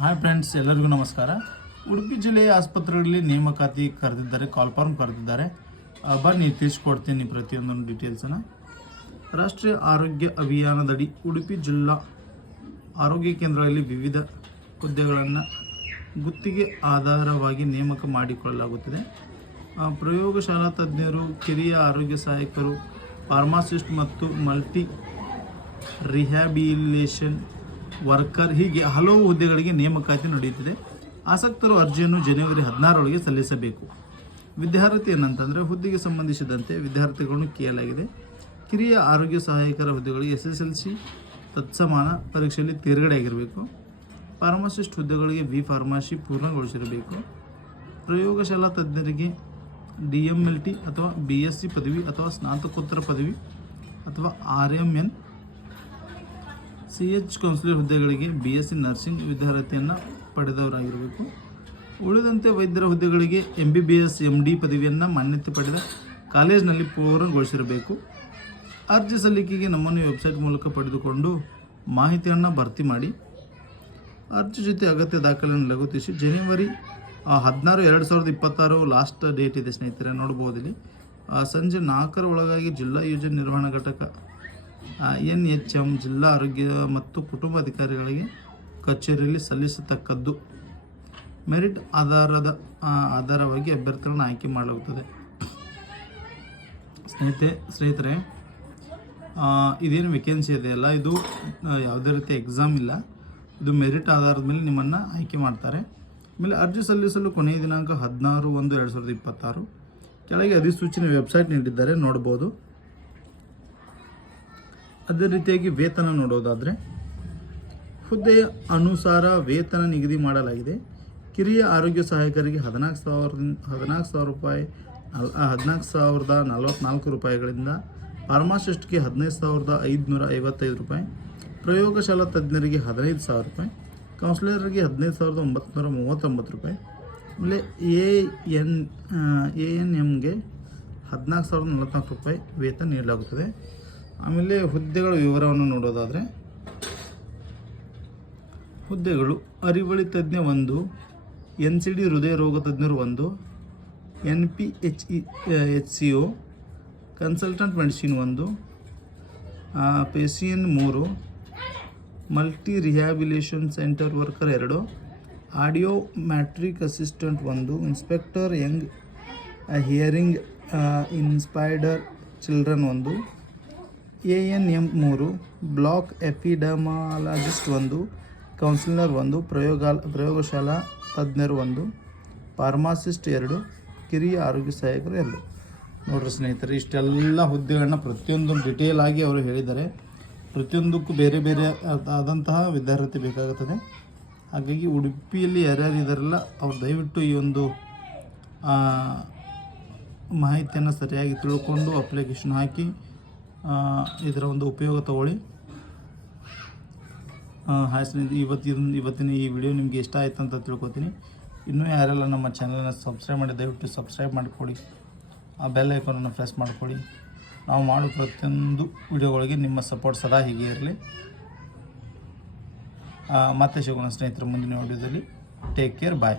Hi friends, ಎಲ್ಲರಿಗೂ ನಮಸ್ಕಾರ. ಉಡುಪಿ ಜಿಲ್ಲೆಯ ಆಸ್ಪತ್ರೆಗಳಲ್ಲಿ ನೇಮಕಾತಿ ಕರೆದಿದ್ದಾರೆ, ಕಾಲ್ ಫಾರ್ಮ್ ಕರೆದಿದ್ದಾರೆ. ಬನ್ನಿ ತಿಳಿಸ್ಕೊಡ್ತೀನಿ ಪ್ರತಿಯೊಂದೊಂದು ಡೀಟೇಲ್ಸನ್ನು. ರಾಷ್ಟ್ರೀಯ ಆರೋಗ್ಯ ಅಭಿಯಾನದಡಿ ಉಡುಪಿ ಜಿಲ್ಲಾ ಆರೋಗ್ಯ ಕೇಂದ್ರಗಳಲ್ಲಿ ವಿವಿಧ ಹುದ್ದೆಗಳನ್ನು ಗುತ್ತಿಗೆ ಆಧಾರವಾಗಿ ನೇಮಕ ಮಾಡಿಕೊಳ್ಳಲಾಗುತ್ತದೆ. ಪ್ರಯೋಗಶಾಲಾ ತಜ್ಞರು, ಕಿರಿಯ ಆರೋಗ್ಯ ಸಹಾಯಕರು, ಫಾರ್ಮಾಸಿಸ್ಟ್ ಮತ್ತು ಮಲ್ಟಿ ರಿಹ್ಯಾಬಿಲೇಷನ್ ವರ್ಕರ್ ಹೀಗೆ ಹಲವು ಹುದ್ದೆಗಳಿಗೆ ನೇಮಕಾತಿ ನಡೆಯುತ್ತಿದೆ. ಆಸಕ್ತರು ಅರ್ಜಿಯನ್ನು ಜನವರಿ 16 ಸಲ್ಲಿಸಬೇಕು. ವಿದ್ಯಾರ್ಥಿ ಏನಂತಂದರೆ, ಹುದ್ದೆಗೆ ಸಂಬಂಧಿಸಿದಂತೆ ವಿದ್ಯಾರ್ಥಿಗಳನ್ನು ಕೇಳಲಾಗಿದೆ. ಕಿರಿಯ ಆರೋಗ್ಯ ಸಹಾಯಕರ ಹುದ್ದೆಗಳಿಗೆ SSLC ತತ್ಸಮಾನ ಪರೀಕ್ಷೆಯಲ್ಲಿ ತೇರ್ಗಡೆಯಾಗಿರಬೇಕು. ಫಾರ್ಮಾಸಿಸ್ಟ್ ಹುದ್ದೆಗಳಿಗೆ B ಫಾರ್ಮಸಿ ಪೂರ್ಣಗೊಳಿಸಿರಬೇಕು. ಪ್ರಯೋಗಶಾಲಾ ತಜ್ಞರಿಗೆ DMLT ಅಥವಾ BSc ಪದವಿ ಅಥವಾ ಸ್ನಾತಕೋತ್ತರ ಪದವಿ ಅಥವಾ RMN. CH ಕೌನ್ಸಿಲರ್ ಹುದ್ದೆಗಳಿಗೆ BSc ನರ್ಸಿಂಗ್ ವಿದ್ಯಾರ್ಥಿಯನ್ನು ಪಡೆದವರಾಗಿರಬೇಕು. ಉಳಿದಂತೆ ವೈದ್ಯರ ಹುದ್ದೆಗಳಿಗೆ MBBS MD ಪದವಿಯನ್ನು ಮಾನ್ಯತೆ ಪಡೆದ ಕಾಲೇಜಿನಲ್ಲಿ ಪೂರ್ಣಗೊಳಿಸಿರಬೇಕು. ಅರ್ಜಿ ಸಲ್ಲಿಕೆಗೆ ನಮ್ಮನ್ನು ವೆಬ್ಸೈಟ್ ಮೂಲಕ ಪಡೆದುಕೊಂಡು ಮಾಹಿತಿಯನ್ನು ಭರ್ತಿ ಮಾಡಿ. ಅರ್ಜಿ ಜೊತೆ ಅಗತ್ಯ ದಾಖಲೆಯನ್ನು ಲಗತ್ತಿಸಿ ಜನವರಿ 16, 2026 ಲಾಸ್ಟ್ ಡೇಟ್ ಇದೆ ಸ್ನೇಹಿತರೆ. ನೋಡ್ಬೋದು ಇಲ್ಲಿ ಸಂಜೆ 4 ಒಳಗಾಗಿ ಜಿಲ್ಲಾ ಯೋಜನೆ ನಿರ್ವಹಣಾ ಘಟಕ NHM ಜಿಲ್ಲಾ ಆರೋಗ್ಯ ಮತ್ತು ಕುಟುಂಬ ಅಧಿಕಾರಿಗಳಿಗೆ ಕಚೇರಿಯಲ್ಲಿ ಸಲ್ಲಿಸತಕ್ಕದ್ದು. ಮೆರಿಟ್ ಆಧಾರವಾಗಿ ಅಭ್ಯರ್ಥಿಗಳನ್ನು ಆಯ್ಕೆ ಮಾಡಲಾಗುತ್ತದೆ. ಸ್ನೇಹಿತರೆ, ಇದೇನು ವೇಕೆನ್ಸಿ ಇದೆಯಲ್ಲ, ಇದು ಯಾವುದೇ ರೀತಿ ಎಕ್ಸಾಮ್ ಇಲ್ಲ. ಇದು ಮೆರಿಟ್ ಆಧಾರದ ಮೇಲೆ ನಿಮ್ಮನ್ನು ಆಯ್ಕೆ ಮಾಡ್ತಾರೆ. ಆಮೇಲೆ ಅರ್ಜಿ ಸಲ್ಲಿಸಲು ಕೊನೆಯ ದಿನಾಂಕ 16/1/2026. ಕೆಳಗೆ ಅಧಿಸೂಚನೆ ವೆಬ್ಸೈಟ್ ನೀಡಿದ್ದಾರೆ, ನೋಡ್ಬೋದು. ಅದೇ ರೀತಿಯಾಗಿ ವೇತನ ನೋಡೋದಾದರೆ, ಹುದ್ದೆಯ ಅನುಸಾರ ವೇತನ ನಿಗದಿ ಮಾಡಲಾಗಿದೆ. ಕಿರಿಯ ಆರೋಗ್ಯ ಸಹಾಯಕರಿಗೆ 14,044 ರೂಪಾಯಿಗಳಿಂದ, ಫಾರ್ಮಾಸಿಸ್ಟ್ಗೆ 15,555 ರೂಪಾಯಿ, ಪ್ರಯೋಗಶಾಲಾ ತಜ್ಞರಿಗೆ 15,000 ರೂಪಾಯಿ, ಕೌನ್ಸಿಲರ್ಗೆ 15,939 ರೂಪಾಯಿ, ಆಮೇಲೆ ANMಗೆ 14,044 ರೂಪಾಯಿ ವೇತನ ನೀಡಲಾಗುತ್ತದೆ. ಆಮೇಲೆ ಹುದ್ದೆಗಳ ವಿವರವನ್ನು ನೋಡೋದಾದರೆ, ಹುದ್ದೆಗಳು ಅರಿವಳಿ ತಜ್ಞ 1, NCD ಹೃದಯ ರೋಗ ತಜ್ಞರು 1, NPHCO consultant medicine 1, physician 3, multi rehabilitation centre worker 2, audiometric assistant 1, inspector young hearing impaired children 1, ANM 3, block epidemiologist 1, counsellor 1, ಪ್ರಯೋಗಶಾಲಾ ತಜ್ಞರು 1, ಫಾರ್ಮಾಸಿಸ್ಟ್ 2, ಕಿರಿಯ ಆರೋಗ್ಯ ಸಹಾಯಕರು 2. ನೋಡ್ರಿ ಸ್ನೇಹಿತರೆ, ಇಷ್ಟೆಲ್ಲ ಹುದ್ದೆಗಳನ್ನ ಪ್ರತಿಯೊಂದು ಡಿಟೇಲ್ ಆಗಿ ಅವರು ಹೇಳಿದ್ದಾರೆ. ಪ್ರತಿಯೊಂದಕ್ಕೂ ಬೇರೆ ಬೇರೆ ಆದಂತಹ ವಿದ್ಯಾರ್ಥಿ ಬೇಕಾಗುತ್ತದೆ. ಹಾಗಾಗಿ ಉಡುಪಿಯಲ್ಲಿ ಯಾರ್ಯಾರು ಇದ್ದಾರಲ್ಲ, ಅವ್ರು ದಯವಿಟ್ಟು ಈ ಒಂದು ಮಾಹಿತಿಯನ್ನು ಸರಿಯಾಗಿ ತಿಳ್ಕೊಂಡು ಅಪ್ಲಿಕೇಶನ್ ಹಾಕಿ ಇದರ ಒಂದು ಉಪಯೋಗ ತಗೊಳ್ಳಿ. ಹಾಯ್ ಸ್ನೇಹಿತರೆ, ಇವತ್ತಿನ ಈ ವಿಡಿಯೋ ನಿಮಗೆ ಇಷ್ಟ ಆಯ್ತು ಅಂತ ತಿಳ್ಕೊತೀನಿ. ಇನ್ನೂ ಯಾರೆಲ್ಲ ನಮ್ಮ ಚಾನಲನ್ನು ಸಬ್ಸ್ಕ್ರೈಬ್ ಮಾಡಿ ದಯವಿಟ್ಟು ಸಬ್ಸ್ಕ್ರೈಬ್ ಮಾಡಿಕೊಡಿ. ಆ ಬೆಲ್ ಐಕಾನನ್ನು ಪ್ರೆಸ್ ಮಾಡಿಕೊಡಿ. ನಾವು ಮಾಡೋ ಪ್ರತಿಯೊಂದು ವಿಡಿಯೋಗಳಿಗೆ ನಿಮ್ಮ ಸಪೋರ್ಟ್ ಸದಾ ಹೀಗೆ ಇರಲಿ. ಮತ್ತೆ ಸಿಗೋಣ ಸ್ನೇಹಿತರೆ ಮುಂದಿನ ವಿಡಿಯೋದಲ್ಲಿ. ಟೇಕ್ ಕೇರ್, ಬಾಯ್.